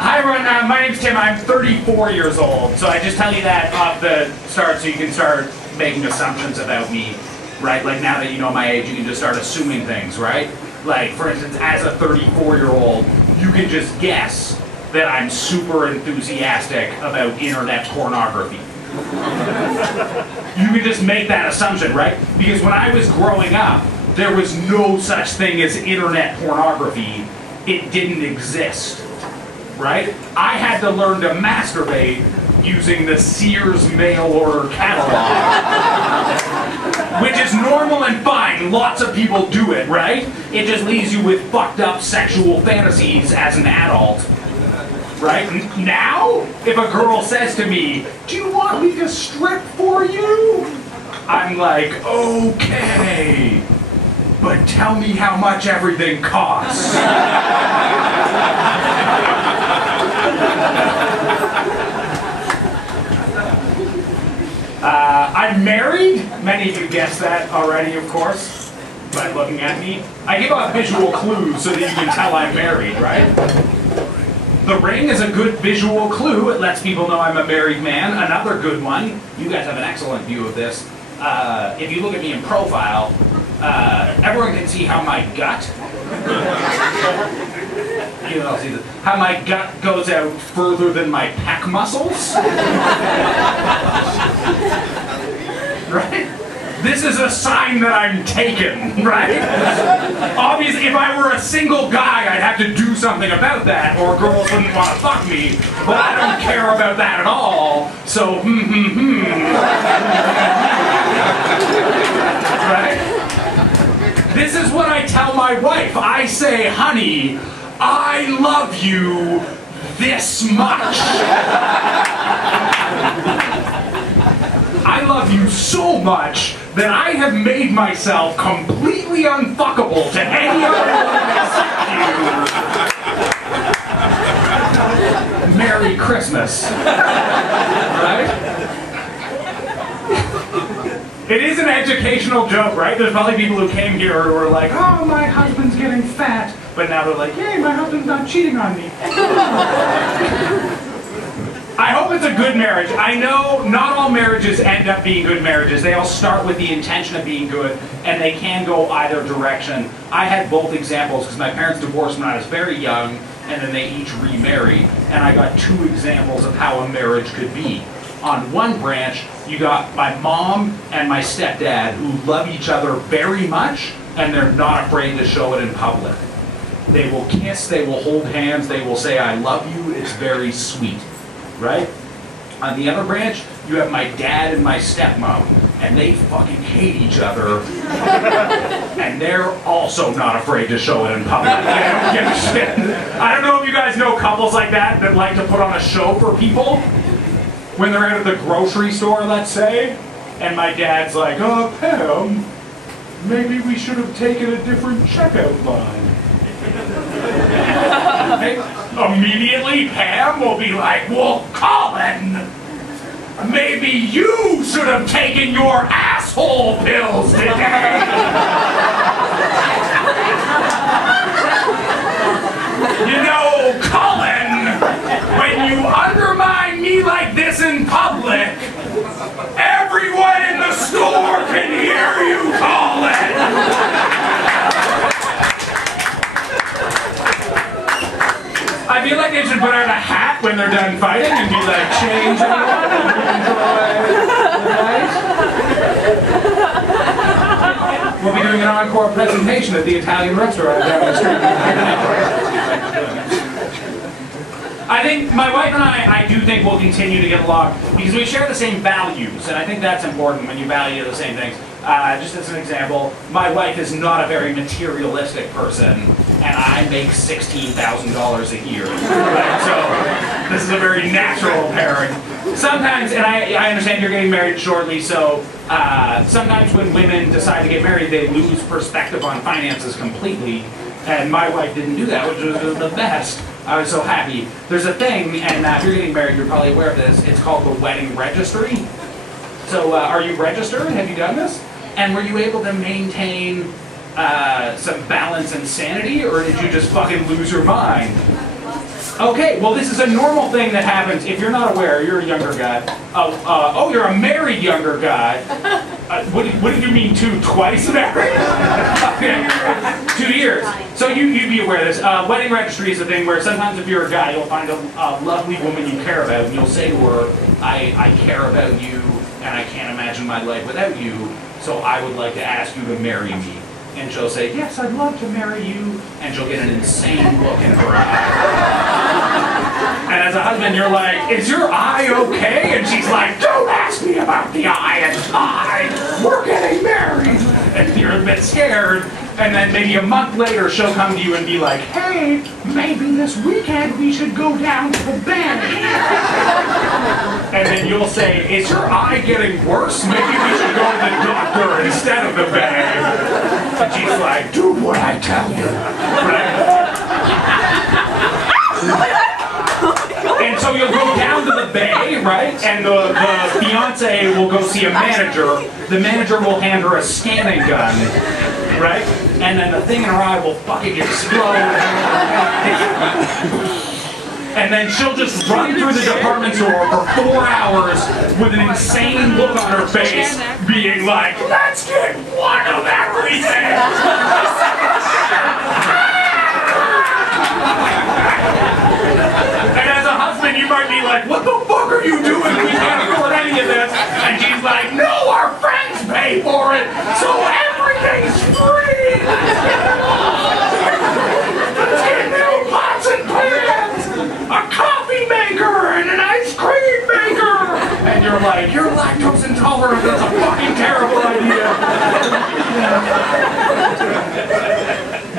Hi everyone, my name's Tim. I'm 34 years old. So I just tell you that off the start so you can start making assumptions about me, right? Like now that you know my age, you can just start assuming things, right? Like for instance, as a 34-year-old, you can just guess that I'm super enthusiastic about internet pornography. You can just make that assumption, right? Because when I was growing up, there was no such thing as internet pornography. It didn't exist, right? I had to learn to masturbate using the Sears mail order catalog. Which is normal and fine. Lots of people do it, right? It just leaves you with fucked up sexual fantasies as an adult. Right? Now, if a girl says to me, "Do you want me to strip for you?" I'm like, "Okay, but tell me how much everything costs." I'm married. Many of you guessed that already, of course, by looking at me. I give out visual clues so that you can tell I'm married, right? The ring is a good visual clue. It lets people know I'm a married man. Another good one, you guys have an excellent view of this. If you look at me in profile, everyone can see how my gut, you know, see this, how my gut goes out further than my pec muscles. Right? This is a sign that I'm taken, right? Obviously, if I were a single guy, I'd have to do something about that, or girls wouldn't want to fuck me, but I don't care about that at all, so Right? This is what I tell my wife. I say, "Honey, I love you this much." I love you so much that I have made myself completely unfuckable to any other woman except you. Merry Christmas. Right? It is an educational joke, right? There's probably people who came here who were like, "Oh, my husband's getting fat." But now they're like, "Yay, my husband's not cheating on me." I hope it's a good marriage. I know not all marriages end up being good marriages. They all start with the intention of being good, and they can go either direction. I had both examples because my parents divorced when I was very young, and then they each remarried, and I got two examples of how a marriage could be. On one branch, you got my mom and my stepdad who love each other very much, and they're not afraid to show it in public. They will kiss, they will hold hands, they will say, "I love you," it's very sweet. Right? On the other branch, you have my dad and my stepmom, and they fucking hate each other, and they're also not afraid to show it in public. They don't give a shit. I don't know if you guys know couples like that like to put on a show for people when they're out at the grocery store, let's say, and my dad's like, "Oh, Pam, maybe we should have taken a different checkout line." Immediately, Pam will be like, "Well, Colin, maybe you should have taken your asshole pills today." You know, Colin, when you undermine me like this in public, everyone in the store can hear you, Colin. I feel like they should put on a hat when they're done fighting and be like, "Change everyone, enjoy the night." We'll be doing an encore presentation at the Italian restaurant down the street. I think my wife and I do think we'll continue to get along because we share the same values, and I think that's important when you value the same things. Just as an example, my wife is not a very materialistic person, and I make $16,000 a year. Right? So this is a very natural pairing. Sometimes, and I understand you're getting married shortly, so sometimes when women decide to get married, they lose perspective on finances completely, and my wife didn't do that, which was the best. I was so happy. There's a thing, and if you're getting married, you're probably aware of this, it's called the wedding registry. So are you registered? Have you done this? And were you able to maintain some balance and sanity, or did you just fucking lose your mind? Okay, well this is a normal thing that happens. If you're not aware, you're a younger guy. Oh, you're a married younger guy. What did you mean twice married? Okay. 2 years. So you'd be aware of this. Wedding registry is a thing where sometimes if you're a guy, you'll find a lovely woman you care about, and you'll say to her, I care about you, and I can't imagine my life without you, so I would like to ask you to marry me. And she'll say, yes, I'd love to marry you. And she'll get an insane look in her eye. And as a husband, you're like, is your eye okay? And she's like, don't ask me about the eye and tie. We're getting married. And you're a bit scared. And then maybe a month later, she'll come to you and be like, hey, maybe this weekend we should go down to the bay. And then you'll say, is your eye getting worse? Maybe we should go to the doctor instead of the bay. And she's like, do what I tell you. Right? And so you'll go down to the bay, right? And the fiance will go see a manager. The manager will hand her a scanning gun, right? And then the thing in her eye will fucking explode. And then she'll just run through the department store for 4 hours with an insane look on her face, being like, let's get one of everything! And as a husband, you might be like, what the fuck are you doing? We can't afford any of this. And she's like, no, our friends pay for it, so everything's free! Let's get new pots and pans! A coffee maker and an ice cream maker! And you're like, you're lactose intolerant, that's a fucking terrible idea.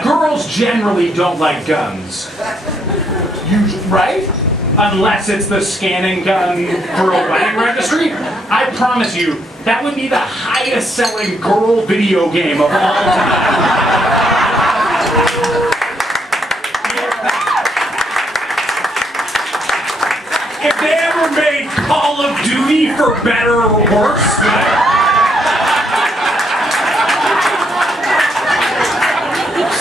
Girls generally don't like guns. Usually, right? Unless it's the scanning gun for a wedding registry. I promise you, that would be the highest selling girl video game of all time. If they ever made Call of Duty for better or worse,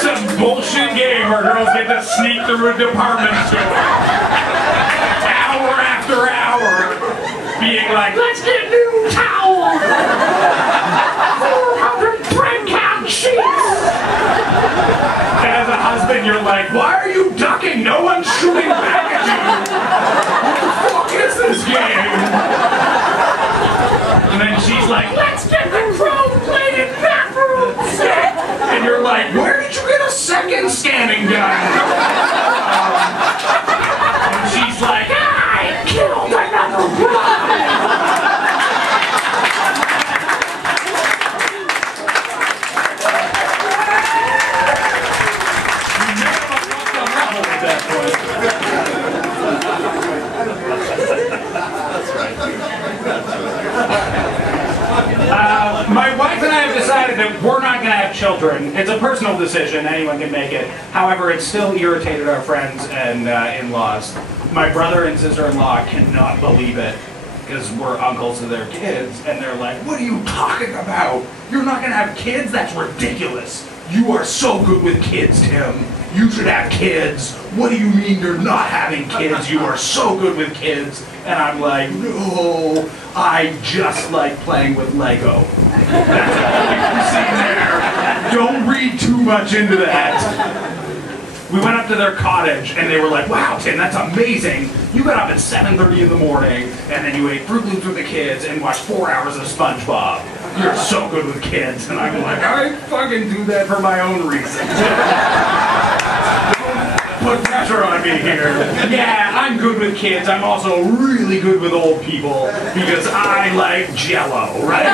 some bullshit game where girls get to sneak through a department store, hour after hour, being like, let's get new towels, 400 thread count sheets. And as a husband, you're like, why are you ducking? No one's shooting back at you. What is this game? And then she's like, let's get the chrome-plated bathroom set! And you're like, where did you get a second scanning gun? And she's like, I killed another one! You never looked on level at that point. My wife and I have decided that we're not going to have children. It's a personal decision. Anyone can make it. However, it still irritated our friends and in-laws. My brother and sister-in-law cannot believe it because we're uncles to their kids, and they're like, what are you talking about? You're not going to have kids? That's ridiculous. You are so good with kids, Tim. You should have kids. What do you mean you're not having kids? You are so good with kids. And I'm like, no, I just like playing with Lego. That's all you see there. Don't read too much into that. We went up to their cottage, and they were like, wow, Tim, that's amazing. You got up at 7:30 in the morning, and then you ate Fruit Loops with the kids and watched 4 hours of SpongeBob. You're so good with kids. And I'm like, I fucking do that for my own reasons. Put pressure on me here. Yeah, I'm good with kids. I'm also really good with old people because I like Jell-O, right?